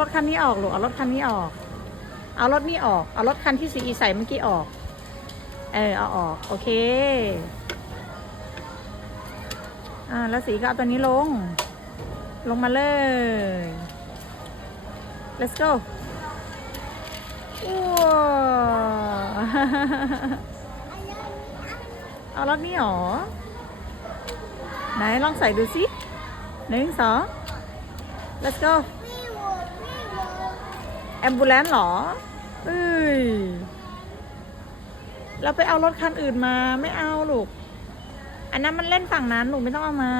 รถคันนี้ออกลูกเอารถคันนี้ออกเอารถนี้ออกเอารถคันที่ซีอีใส่เมื่อกี้ออกเอาออกโอเคแล้วสีก็เอาตัวนี้ลงมาเลย let's go ว้าวเอารถนี้หรอไหนลองใส่ดูสิ1 2 let's go แอมบูเลนซ์หรอเราไปเอารถคันอื่นมาไม่เอาลูกอันนั้นมันเล่นฝั่งนั้นลูกไม่ต้องเอามา